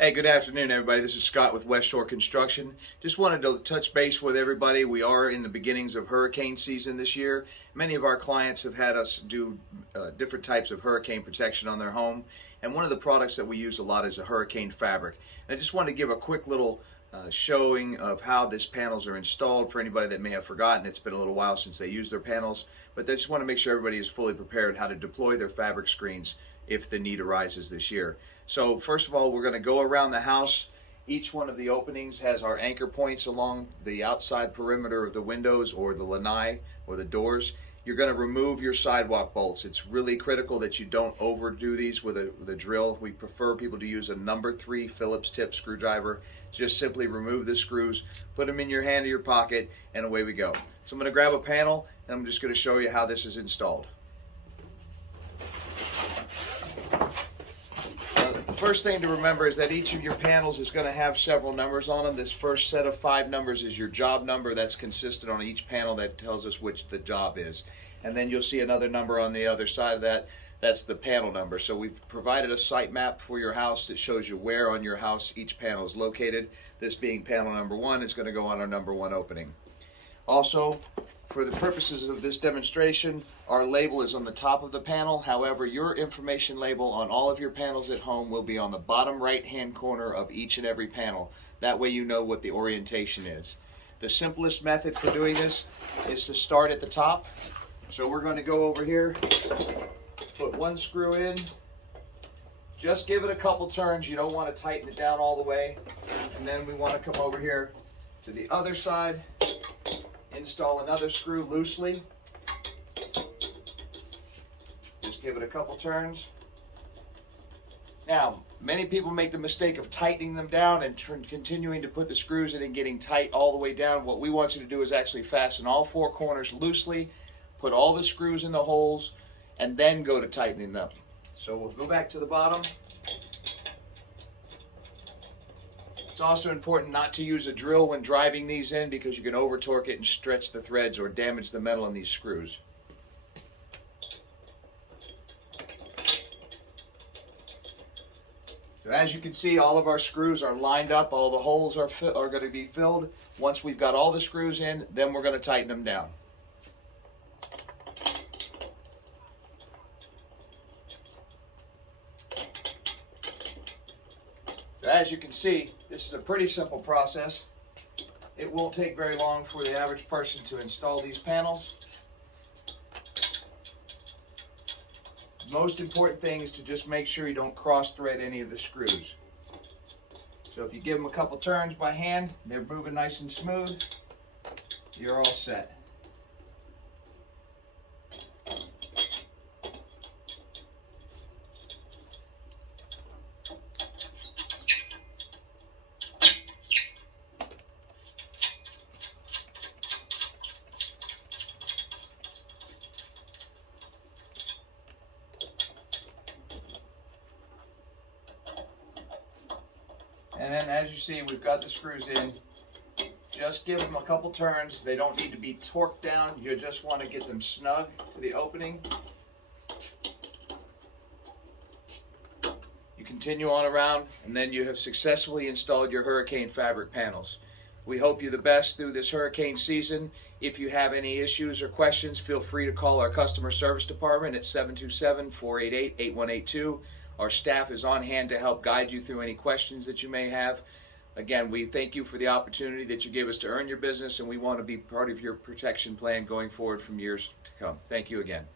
Hey, good afternoon, everybody. This is Scott with West Shore Construction. Just wanted to touch base with everybody. We are in the beginnings of hurricane season this year. Many of our clients have had us do different types of hurricane protection on their home, and one of the products that we use a lot is a hurricane fabric. And I just wanted to give a quick little showing of how these panels are installed for anybody that may have forgotten. It's been a little while since they used their panels, but I just want to make sure everybody is fully prepared how to deploy their fabric screens if the need arises this year. So first of all, we're going to go around the house. Each one of the openings has our anchor points along the outside perimeter of the windows or the lanai or the doors. You're going to remove your sidewalk bolts. It's really critical that you don't overdo these with a drill. We prefer people to use a number 3 Phillips tip screwdriver. Just simply remove the screws, put them in your hand or your pocket, and away we go. So I'm going to grab a panel and I'm just going to show you how this is installed. First thing to remember is that each of your panels is going to have several numbers on them. This first set of 5 numbers is your job number. That's consistent on each panel. That tells us which the job is. And then you'll see another number on the other side of that. That's the panel number. So we've provided a site map for your house that shows you where on your house each panel is located. This being panel number 1 is going to go on our number 1 opening. Also, for the purposes of this demonstration, our label is on the top of the panel. However, your information label on all of your panels at home will be on the bottom right-hand corner of each and every panel. That way you know what the orientation is. The simplest method for doing this is to start at the top. So we're going to go over here, put one screw in, just give it a couple turns. You don't want to tighten it down all the way. And then we want to come over here to the other side, install another screw loosely. Just give it a couple turns. Now, many people make the mistake of tightening them down and continuing to put the screws in and getting tight all the way down. What we want you to do is actually fasten all 4 corners loosely, put all the screws in the holes, and then go to tightening them. So we'll go back to the bottom. It's also important not to use a drill when driving these in because you can over torque it and stretch the threads or damage the metal in these screws. So as you can see, all of our screws are lined up, all the holes are going to be filled. Once we've got all the screws in, then we're going to tighten them down. So as you can see, this is a pretty simple process. It won't take very long for the average person to install these panels. Most important thing is to just make sure you don't cross thread any of the screws. So if you give them a couple turns by hand, they're moving nice and smooth, you're all set. And then as you see, we've got the screws in. Just give them a couple turns. They don't need to be torqued down. You just want to get them snug to the opening. You continue on around, and then you have successfully installed your hurricane fabric panels. We hope you the best through this hurricane season. If you have any issues or questions, feel free to call our customer service department at 727-488-8182. Our staff is on hand to help guide you through any questions that you may have. Again, we thank you for the opportunity that you give us to earn your business, and we want to be part of your protection plan going forward from years to come. Thank you again.